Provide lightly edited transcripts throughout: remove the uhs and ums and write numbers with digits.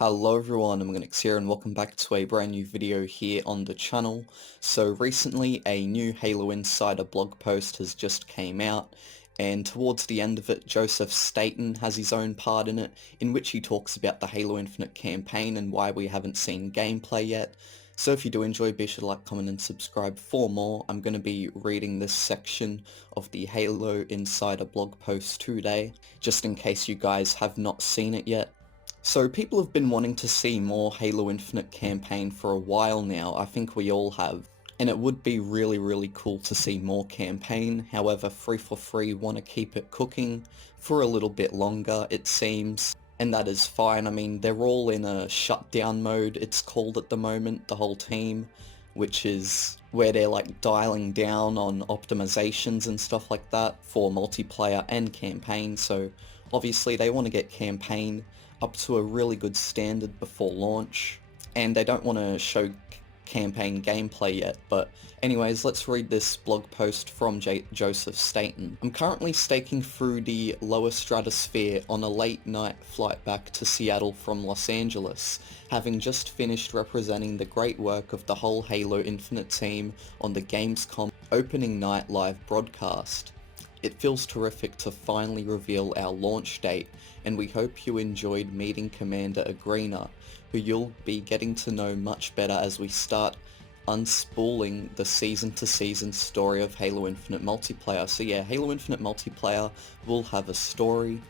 Hello everyone, Omogonix here and welcome back to a brand new video here on the channel. So recently a new Halo Insider blog post has just came out, and towards the end of it Joseph Staten has his own part in it, in which he talks about the Halo Infinite campaign and why we haven't seen gameplay yet. So if you do enjoy, be sure to like, comment and subscribe for more. I'm going to be reading this section of the Halo Insider blog post today, just in case you guys have not seen it yet. So people have been wanting to see more Halo Infinite campaign for a while now, I think we all have. And it would be really cool to see more campaign, however 343 want to keep it cooking for a little bit longer it seems. And that is fine. I mean, they're all in a shutdown mode, it's called at the moment, the whole team, which is where they're like dialing down on optimizations and stuff like that for multiplayer and campaign. So obviously they want to get campaign up to a really good standard before launch, and they don't want to show campaign gameplay yet. But anyways, let's read this blog post from Joseph Staten. I'm currently staking through the lower stratosphere on a late night flight back to Seattle from Los Angeles, having just finished representing the great work of the whole Halo Infinite team on the Gamescom opening night live broadcast. It feels terrific to finally reveal our launch date, and we hope you enjoyed meeting Commander Agrena, who you'll be getting to know much better as we start unspooling the season-to-season story of Halo Infinite multiplayer. So yeah, Halo Infinite multiplayer will have a story.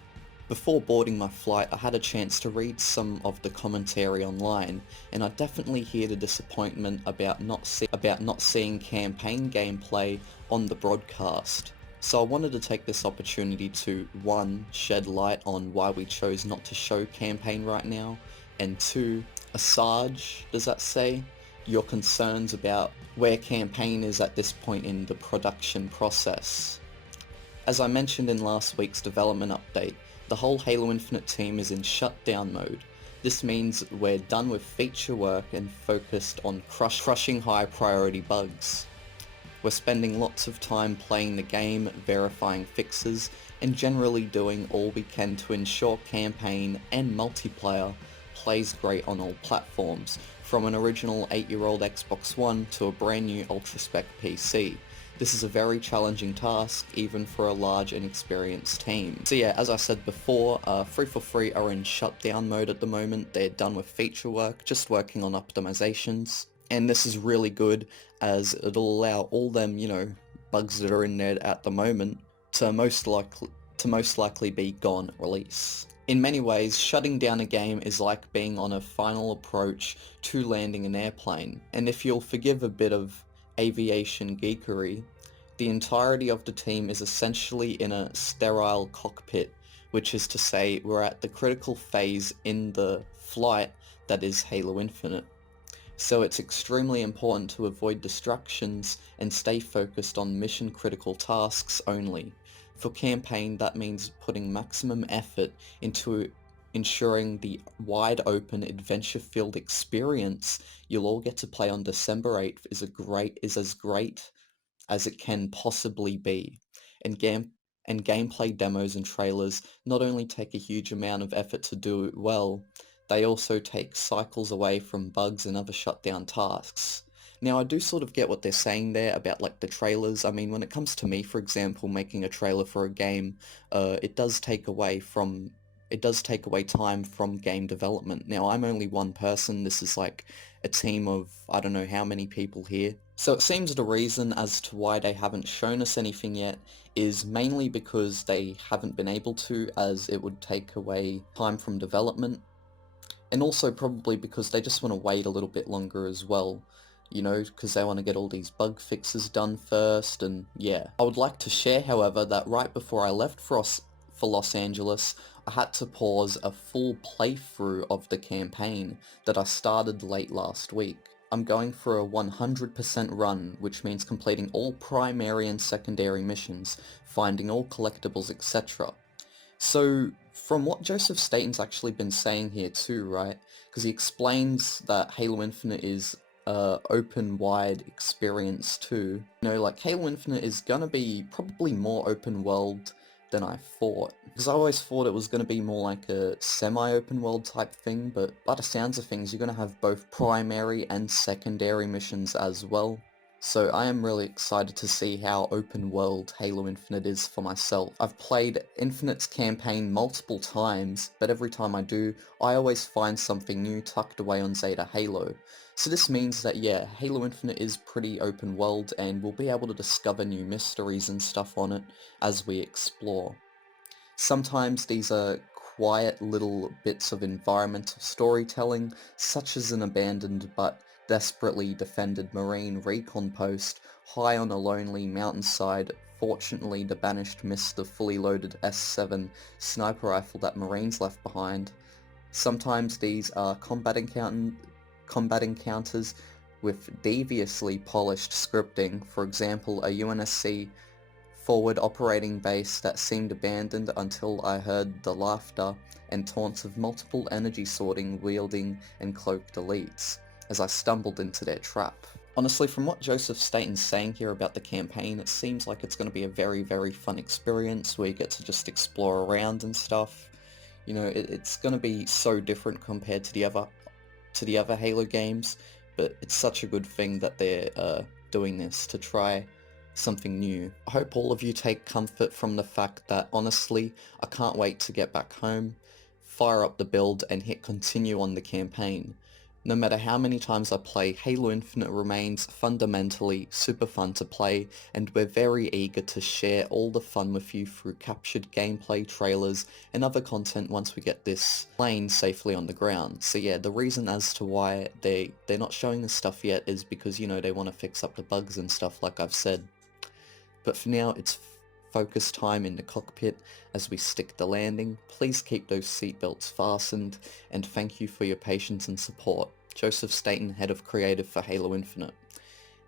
Before boarding my flight, I had a chance to read some of the commentary online, and I definitely hear the disappointment about not seeing campaign gameplay on the broadcast. So I wanted to take this opportunity to 1. Shed light on why we chose not to show campaign right now, and 2. Assuage, does that say, your concerns about where campaign is at this point in the production process. As I mentioned in last week's development update, the whole Halo Infinite team is in shutdown mode. This means we're done with feature work and focused on crushing high priority bugs. We're spending lots of time playing the game, verifying fixes, and generally doing all we can to ensure campaign and multiplayer plays great on all platforms, from an original 8-year-old Xbox One to a brand new ultra-spec PC. This is a very challenging task, even for a large and experienced team. So yeah, as I said before, 343 are in shutdown mode at the moment. They're done with feature work, just working on optimizations. And this is really good, as it'll allow all them, bugs that are in there at the moment to most likely be gone at release. In many ways, shutting down a game is like being on a final approach to landing an airplane, and if you'll forgive a bit of aviation geekery, the entirety of the team is essentially in a sterile cockpit, which is to say we're at the critical phase in the flight that is Halo Infinite. So it's extremely important to avoid distractions and stay focused on mission critical tasks only. For campaign, that means putting maximum effort into ensuring the wide open adventure filled experience you'll all get to play on December 8th is as great as it can possibly be. And gameplay demos and trailers not only take a huge amount of effort to do it well, they also take cycles away from bugs and other shutdown tasks. Now I do sort of get what they're saying there about like the trailers. I mean, when it comes to me, for example, making a trailer for a game, it does take away time from game development. Now I'm only one person, this is like a team of I don't know how many people here. So it seems the reason as to why they haven't shown us anything yet is mainly because they haven't been able to, as it would take away time from development. And also probably because they just want to wait a little bit longer as well, because they want to get all these bug fixes done first, and yeah. I would like to share, however, that right before I left for Los Angeles, I had to pause a full playthrough of the campaign that I started late last week. I'm going for a 100% run, which means completing all primary and secondary missions, finding all collectibles, etc. So, from what Joseph Staten's actually been saying here too, right? Because he explains that Halo Infinite is open wide experience too. Like Halo Infinite is gonna be probably more open world than I thought. Because I always thought it was going to be more like a semi-open world type thing, but by the sounds of things you're going to have both primary and secondary missions as well. So I am really excited to see how open world Halo Infinite is for myself. I've played Infinite's campaign multiple times, but every time I do, I always find something new tucked away on Zeta Halo. So this means that yeah, Halo Infinite is pretty open world and we'll be able to discover new mysteries and stuff on it as we explore. Sometimes these are quiet little bits of environmental storytelling, such as an abandoned but desperately defended Marine recon post high on a lonely mountainside. Fortunately, the banished missed the fully loaded S7 sniper rifle that Marines left behind. Sometimes these are combat encounters with deviously polished scripting, for example a UNSC forward operating base that seemed abandoned until I heard the laughter and taunts of multiple energy sorting wielding and cloaked elites as I stumbled into their trap. Honestly, from what Joseph Staten's saying here about the campaign, it seems like it's going to be a very, very fun experience where you get to just explore around and stuff. You know, it's going to be so different compared to the other Halo games, but it's such a good thing that they're doing this to try something new. I hope all of you take comfort from the fact that honestly, I can't wait to get back home, fire up the build and hit continue on the campaign. No matter how many times I play, Halo Infinite remains fundamentally super fun to play, and we're very eager to share all the fun with you through captured gameplay, trailers, and other content once we get this plane safely on the ground. So yeah, the reason as to why they're not showing this stuff yet is because, you know, they want to fix up the bugs and stuff like I've said. But for now, it's focus time in the cockpit as we stick the landing. Please keep those seatbelts fastened, and thank you for your patience and support. Joseph Staten, Head of Creative for Halo Infinite.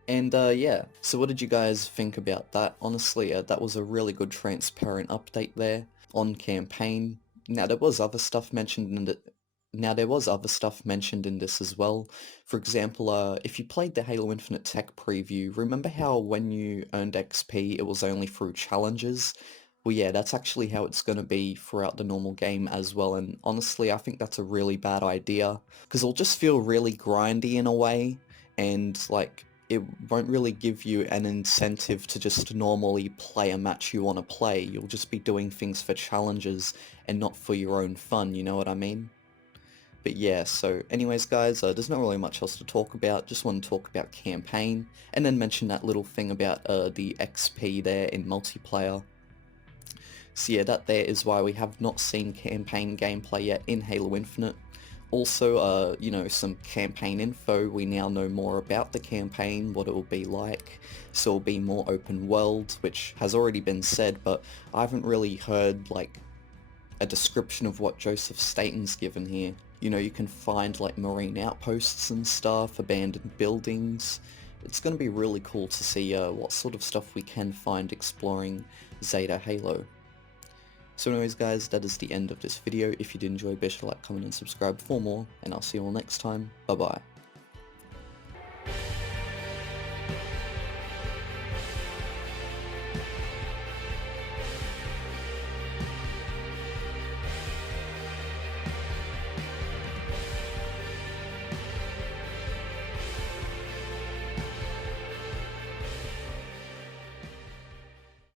And yeah, so what did you guys think about that? Honestly, that was a really good transparent update there on campaign. Now there was other stuff mentioned in it. Now there was other stuff mentioned in this as well. For example, if you played the Halo Infinite tech preview, remember how when you earned XP it was only through challenges? Well yeah, that's actually how it's going to be throughout the normal game as well, and honestly I think that's a really bad idea, because it'll just feel really grindy in a way, and like it won't really give you an incentive to just normally play a match you want to play. You'll just be doing things for challenges and not for your own fun, you know what I mean? But yeah, so anyways guys, there's not really much else to talk about, just want to talk about campaign, and then mention that little thing about the XP there in multiplayer. So yeah, that there is why we have not seen campaign gameplay yet in Halo Infinite. Also, you know, some campaign info. We now know more about the campaign, what it will be like. So it'll be more open world, which has already been said, but I haven't really heard like a description of what Joseph Staten's given here. You know, you can find like marine outposts and stuff, abandoned buildings. It's going to be really cool to see what sort of stuff we can find exploring Zeta Halo. So anyways guys, that is the end of this video. If you did enjoy, be sure to like, comment and subscribe for more, and I'll see you all next time. Bye bye.